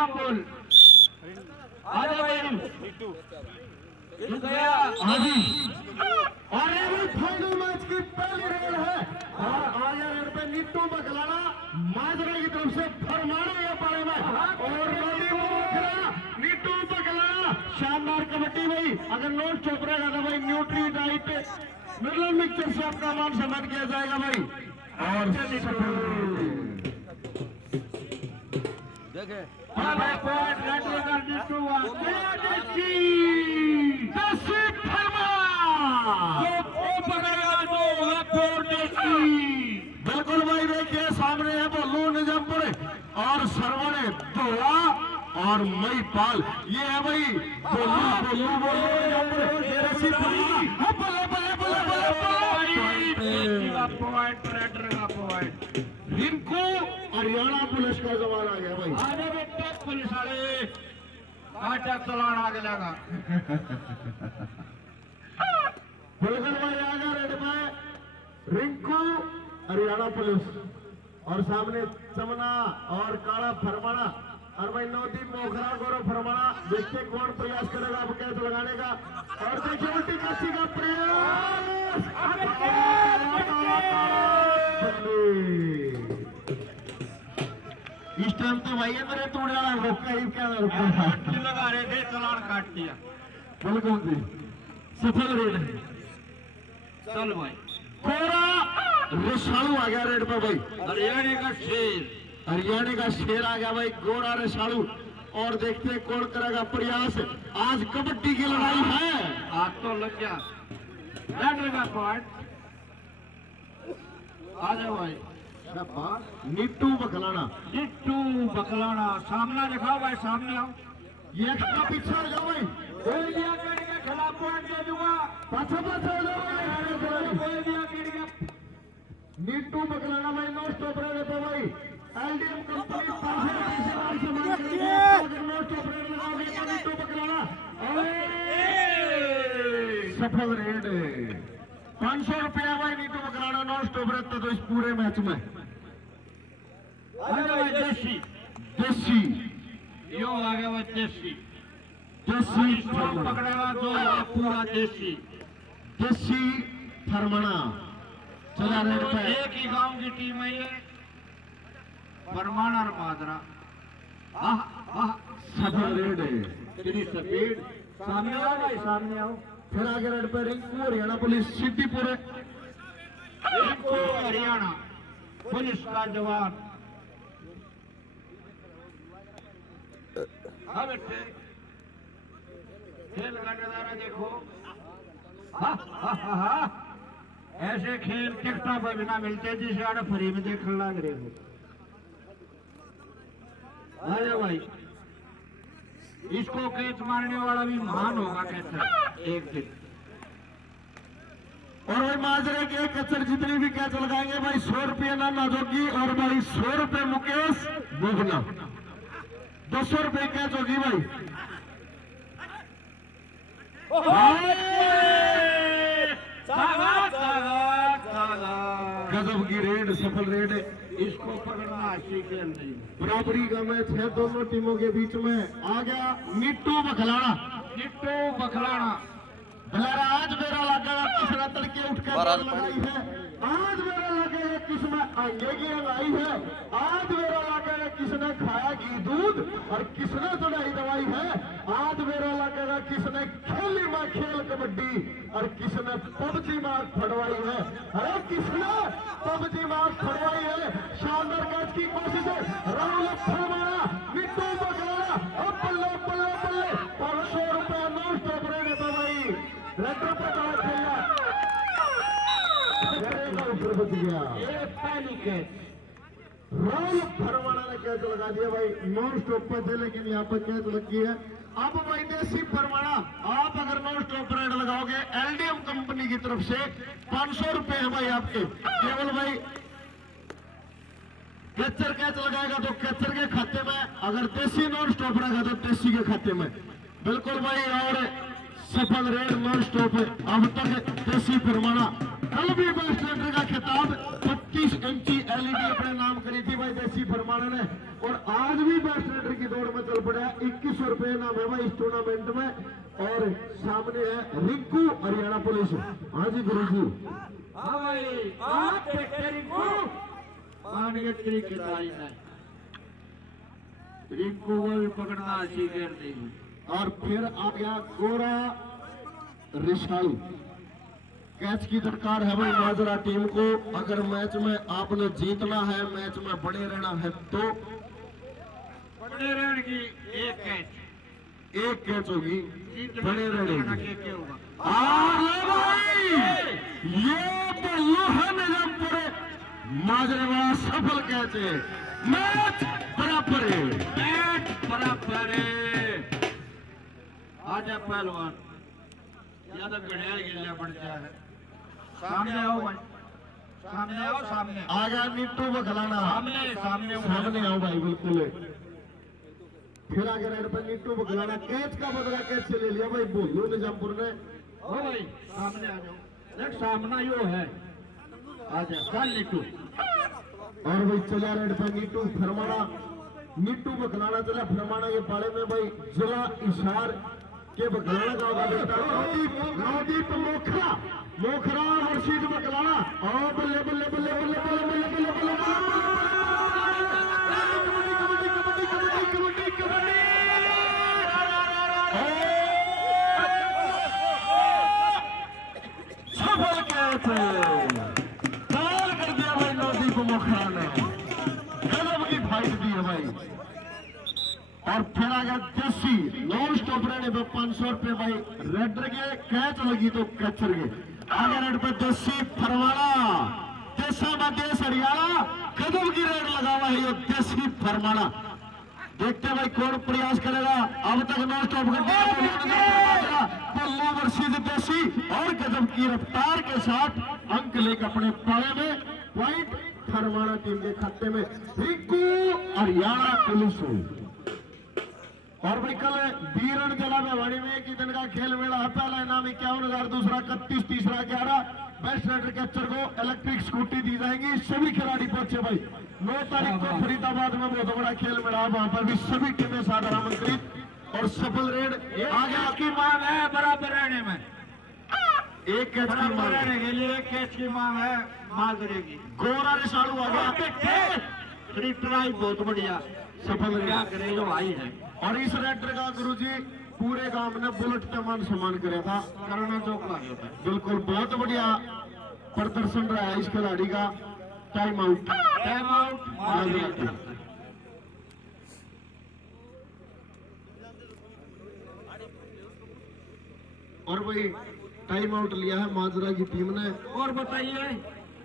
यहाँ बोल आजा भाई गया हाँ जी। और ये भी फाइनल मैच की पहली रेड है और आया रेड पे नीटू बकलाना माजरा की तरफ से फरमाना या पारे में और नीटू बकलाना शानदार कबड्डी भाई। अगर नोट चोपड़ा का था भाई न्यूट्री डाइट मिडल मिक्सचर से आपका मान सम्मान किया जाएगा भाई। और देखे बिल्कुल भाई देखिए सामने है बोलू निजामपुर और सरवणे दोला और मईपाल ये है भाई बोलू रिंकू हरियाणा पुलिस का जवान आ गया भाई। आने बेटे पुलिस वाले काटा चलान आगे लगा बिल्कुल भाई आ गया रेड में रिंकू हरियाणा पुलिस और सामने चमना और काला फरमाना और भाई नौदी मोखरा गौरव फरमाना। देखते कौन प्रयास करेगा अब कैच लगाने का और देखिए उल्टी कस्सी का प्रयास इस टाइम तो भाई मेरे तोड़े वाला रोका ही क्या लगा रहे थे चलान काट दिया। बिल्कुल जी सफल रेड चल भाई कोरा रसालू आ गया रेड पे भाई। हरियाणा का शेर हरियाणा का शेर आ गया भाई गोरा रसालू और देखते हैं कौन करेगा प्रयास। आज कबड्डी की लड़ाई है। हाथ तो लग गया बैटर का पॉइंट आ जाओ भाई नीटू बकलाना टिट्टू बकलाना सामना दिखाओ भाई सामने आओ ये का पीछे हो जाओ भाई इंडिया के खिलाफ पॉइंट दे दूंगा पाछा पाछा हो जाओ भाई इंडिया के नीटू बकलाना भाई नो स्टॉप रेड पे भाई एलडीएम कंपनी 500 रुपए से मान सम्मान करेगी। अगर नो स्टॉप रेड लगाओगे तो नीटू बकलाना सफल रेड 500 रुपया भाई नीटू बकलाना नो स्टॉप रेड तो इस पूरे मैच में देसी देसी यो आ गया वो देसी देसी पकड़ेगा तो पूरा देसी देसी फरमाना चला रेड पे एक ही गांव की टीम है ये परमाना और मादरा सफल रेड तेरी स्पीड सामने आओ भाई सामने आओ फिर आगे रेड पे रिंकू हरियाणा पुलिस सिद्दीपुर हरियाणा पुलिस का जवान हाँ बेटे खेल का नजारा देखो ऐसे खेल टिकटा पर बिना मिलते जिसे आड़े फ्री में देखने लग रहे हो। अरे भाई इसको कैच मारने वाला भी महान होगा कहते हैं एक दिन। और भाई माजरे के कचर जितनी भी कैच लगाएंगे भाई 100 रुपये ना नाजोगी और भाई 100 रुपये मुकेश बोगना 200 रुपये कैच होगी भाई। गजब की रेड सफल रेड इसको पकड़ना अच्छी खेल नहीं बराबरी का मैच है दोनों टीमों के बीच में। आ गया नीटू बखलाना टिट्टू बखलाना बलारा आज मेरा लगेगा किसने तड़के उठ कर लगाई है। आज मेरा लगेगा किसने अंगेगी लगाई है। आज मेरा लगेगा किसने खाया घी दूध और किसने चढ़ाई दवाई है। आज मेरा लगेगा किसने खेली माँ खेल कबड्डी और किसने पबजी मार फड़वाई है। अरे किसने पबजी मार फड़वाई है। शानदार कैच की कोशिश है राहुल फरमाना नीटू बकलाना और बल्ले बल्ले बल्ले 500 रुपया नो स्टॉप रेड पे भाई रेडर पे खेला ऊपर बच गया। ये पहली कैच राहुल फरमाना ने कैच लगा दिया भाई नॉन स्टॉप पे थे लेकिन यहाँ पर कैच लगी है। अब भाई देसी फरमाना आप अगर नॉन स्टॉप रेड लगाओगे एलडीएम कंपनी की तरफ से 500 रुपए है भाई आपके। केवल भाई कैचर कैच लगाएगा तो कैचर के खाते में अगर देसी नॉन स्टॉप रहेगा तो देसी के खाते में। बिल्कुल भाई और सफल रेड नॉन स्टॉप है। अब तक देसी फरमाना कल भी बेस्ट रेडर का खिताब 25 इंची एलईडी अपने नाम करी थी भाई देसी फरमाना ने और आज भी बेस्ट रेडर की दौड़ में चल नंबर पड़ा है 2100 रुपये नाम है भाई इस टूर्नामेंट में। और सामने है रिंकू हरियाणा पुलिस। हाँ जी गुरु जी। हाँ भाई आप रिंकू मानिए क्रिकेटाई है, रिंकू को भी पकड़ना सीखे नहीं। और फिर आ गया गोरा रिशाल। कैच की दरकार है भाई माजरा टीम को। अगर मैच में आपने जीतना है, मैच में बने रहना है तो बड़े रण की एक कैच होगी, बने रहने की। होगा भाई ये बल्लू है निजामपुर माजरे वाला सफल कैच है। मैच बराबर है, मैच बराबर है। आजा पहलवान या तो घड़ियाल गिल्ला बढ़ जाए। सामने आओ भाई, सामने आओ, सामने आ गया नीटू बखलाना। सामने सामने सामने आओ भाई बिल्कुल। फिर आगे रेड पर नीटू बखलाना। कैच का बदला कैच से ले लिया भाई बोलू निजामपुर ने। ओ भाई सामने आ जाओ, देख सामना यो है। आजा चल नीटू। और भाई चला रेड पर नीटू फरमाना। नीटू बखलाना चला फरमाना के पाले में भाई जिला इशार के बखलाना का होगा बेटा नवदीप मोखरा मोखरा मुर्शीद बखलाना। और बल्ले बल्ले बल्ले बल्ले बल्ले बल्ले बल्ले बल्ले सफल कैच कमाल कर दिया भाई नवदीप मोखरा ने। गजब की फाइट दी है भाई। और फिर आ गया देसी नॉन स्टॉप रहने पे 500 रुपये भाई रेडर के। कैच लगी तो कैचर के आगे रेड पे देसी फरमाना। देसा में देश हरियाणा गजब की रेड लगा हुआ है ये देसी फरमाना। देखते हैं भाई कौन प्रयास करेगा। अब तक नॉन स्टॉप पल्लू वर्षीद देसी और गजब की रफ्तार के साथ अंक लेकर अपने पाले में पॉइंट फरमाना टीम के खाते में। रिंकू हरियाणा पुलिस। और भाई कल बीरण जिला मेवाड़ी में एक ही दिन का खेल मेला है। पहला इनाम 51,000, दूसरा 31, तीसरा 11। बेस्ट राइडर कैचर को इलेक्ट्रिक स्कूटी दी जाएगी। सभी खिलाड़ी पहुंचे भाई 9 तारीख को फरीदाबाद में बहुत बड़ा खेल मेला है। वहां पर भी सभी टीमें सादर आमंत्रित। और सफल रेड आगे की मांग है बराबर रहने में। एक कैच की मांग रहने के लिए एक कैच की मांग है माजरे की। गोरा रिसालू आ गया। ट्राई बहुत बढ़िया सफल क्या करे जो भाई है। और इस रेडर का गुरुजी पूरे गांव ने बुलेट पे मान सम्मान किया था। करना चौक लगे था। बिल्कुल बहुत बढ़िया प्रदर्शन रहा है इस खिलाड़ी का। टाइम आउट और भाई टाइम आउट लिया है माजरा की टीम ने। और बताइए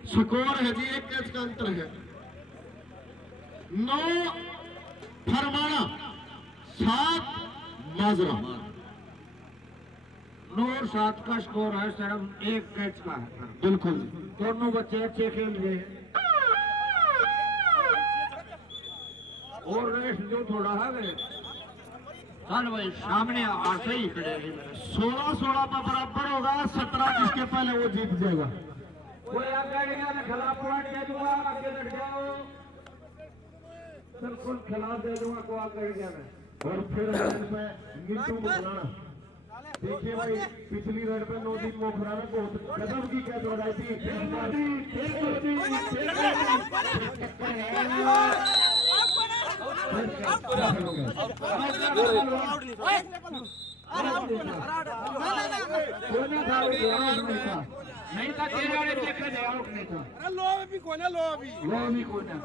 स्कोर है जी 1 कैच का अंतर है। 9 फरमाना 7 माजरा। 9 और 7 का स्कोर है, सिर्फ 1 कैच का है। बिल्कुल दोनों बच्चे अच्छे खेल रहे हैं। और रेस जो थोड़ा है चल भाई सामने आते ही खड़े हैं। 16-16 पर बराबर होगा। 17 जिसके पहले वो जीत जाएगा। कोई आगे खिलाफ पॉइंट दे दूंगा, आगे लग जाओ। बिल्कुल खिलाफ दे दूंगा को आगे गया मैं। और फिर नीटू बखलाना। देखिए भाई पिछली रेड पे नवदीप मोखरा ने बहुत गजब की कैच लगाई थी। नहीं था तेरे वाले देख ले आउट नहीं था। अरे लो भी कोई ना लो भी कोई ना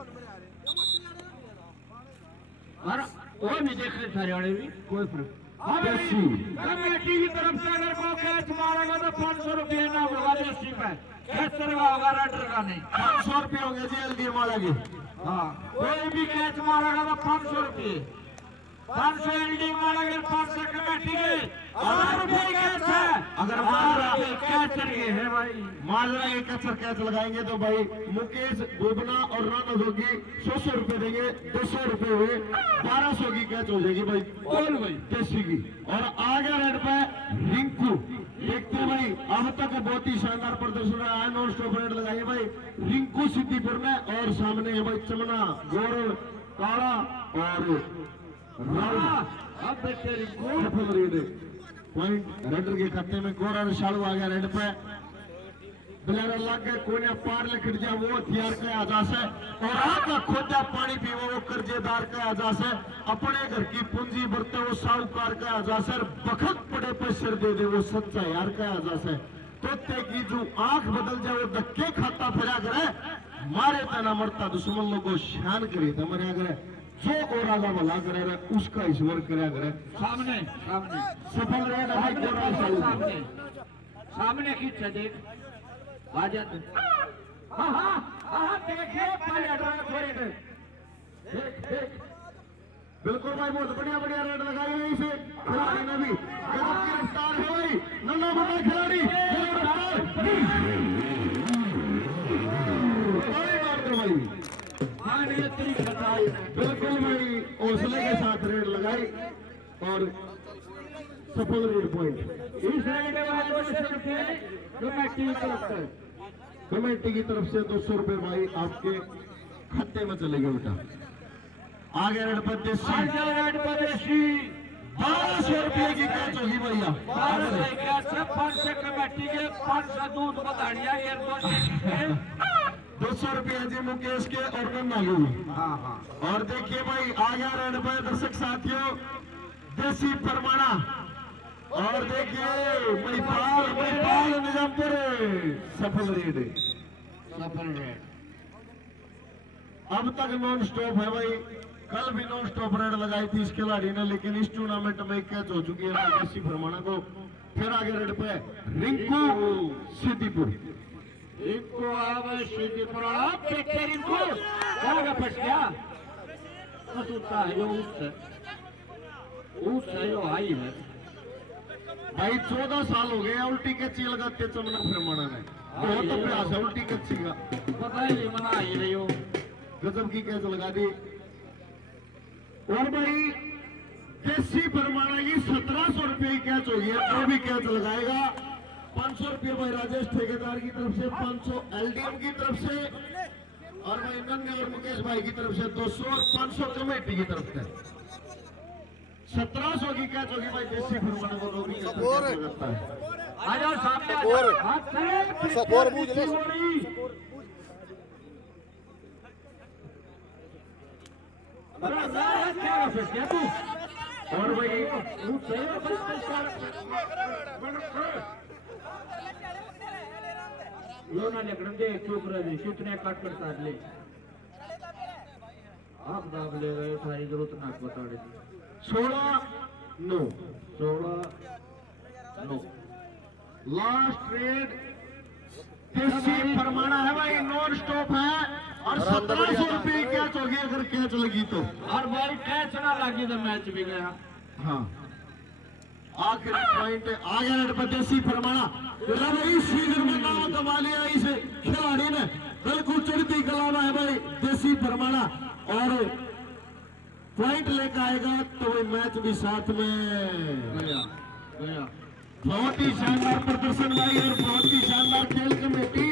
और वो भी देख ले सारे वाले भी कोई फर्क। कमेटी की तरफ से अगर कोई कैच मारेगा तो 500 रुपये ना होगा देसी पे। कैचर का होगा राइडर का नहीं। 500 रुपये होंगे जी एलडी मारेगी। हाँ कोई भी कैच मारेगा तो 500 रुपये। 500 एलडी मारेगा 500 कमेटी के 1000 रुपये कैच है। अगर कैचर के है भाई माजरा एक कैचर कैच लगाएंगे तो भाई मुकेश बोबना और राना जोगी 100 रुपए देंगे। 200 रुपए हुए 1200 की कैच हो जाएगी भाई बोल भाई देसी की। और आगे रेड पे रिंकू। देखते भाई अब तक बहुत ही शानदार प्रदर्शन रहा है। नॉन स्टॉप रेड लगाइए भाई रिंकू सिद्दीपुर में। और सामने है भाई चमना गौरव काला और अब तेरी सफल रेड पॉइंट रेडर के खाते में। गोरा शालू आ गया रेड पे, बिलारा लग गए कोने पार लिखट जा वो हथियार का आजास है। और आका खोदा पानी पीवो वो कर्जेदार का आजास है। अपने घर की पूंजी बरते वो साहूकार का आजास है। बखत पड़े पर सिर दे दे वो सच्चा यार का आजास है। तोते की जो आंख बदल जाए वो धक्के खाता फिरा करे। मारे तना मरता दुश्मन लोगों शान करे तो मरिया करे। जो और आला भला करे रहे उसका ईश्वर करे करे। सामने सामने सफल रहेगा भाई गोरा शालू। सामने सामने खींच देख आ जा तू। देखिए बिल्कुल भाई बहुत बढ़िया बढ़िया रेड लगाई है इसे खिलाड़ी ने भी। गजब की रफ्तार है भाई नन्ना बड़ा खिलाड़ी भाई। बिल्कुल भाई हौसले के साथ रेड लगाई और सफल रेड पॉइंट। इस रेड में 200 रुपये कमेटी की तरफ से। कमेटी की तरफ से 200 रुपये भाई आपके खाते में चले गए बेटा। आगे रेड पर देसी 1200 रुपये की कैच होगी भैया। 500 कमेटी के 500 दूध बताड़िया 200 रुपये जी मुकेश के और नन्ना लू। और देखिए भाई आ गया रेड पर दर्शक साथियों देसी परमाणा। और देखिए महिपाल निजामपुर सफल रेड। सफल रेड अब तक नॉन स्टॉप है भाई। कल भी नॉन स्टॉप रेड लगाई थी इस खिलाड़ी ने, लेकिन इस टूर्नामेंट में कैच हो चुकी है देसी परमाणा को। फिर आगे रेड पे रिंकू सिद्दीपुर। इनको आवे सिद्दीपुर रिंकू क्या फंस गया। है जो ऊट है जो हाई है भाई 14 साल हो गए उल्टी कच्ची लगाते चमना परमाणा ने। बहुत अभ्यास है उल्टी कच्ची का। पता ही नहीं मना ही रही हो। गजब की कैच लगा दी। और भाई देसी परमाणा की 1700 रुपये की कैच होगी है। जो भी कैच लगाएगा 500 रुपये भाई राजेश ठेकेदार की तरफ से, 500 एलडीएम की तरफ से और भाई नन्हे और मुकेश भाई की तरफ से 200 और 500 कमेटी की तरफ से। 1700 की कैच होगी भाई देसी परमाणा को। रोगी लगता है आ जाओ सामने सपोर बूझ ले। और भाई लोना ने ग्रंथे चोकरा ने कितने काट कर काट ले। आप दाब ले गए सारी जरूरत ना बता रही। 16-9 लास्ट रेड देसी परमाणा है भाई। नॉन स्टॉप है और 1700 रुपये कैच होगी अगर कैच लगी तो। और भाई कैच ना लगी तो मैच भी गया। हाँ आखिरी पॉइंट आ गया रेड पर देसी परमाणा। इस सीजन में नाम कमा लिया इस खिलाड़ी ने। बिल्कुल चढ़ती कलावा है भाई देसी परमाणा। और पॉइंट लेकर आएगा तो वही मैच भी साथ में गया। बहुत ही शानदार प्रदर्शन भाई और बहुत ही शानदार खेल कमेटी।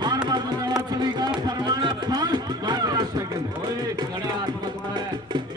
बार बार बदलाव चलेगा। परमाणा फर्स्ट, बार सेकंड। बड़े हाथ में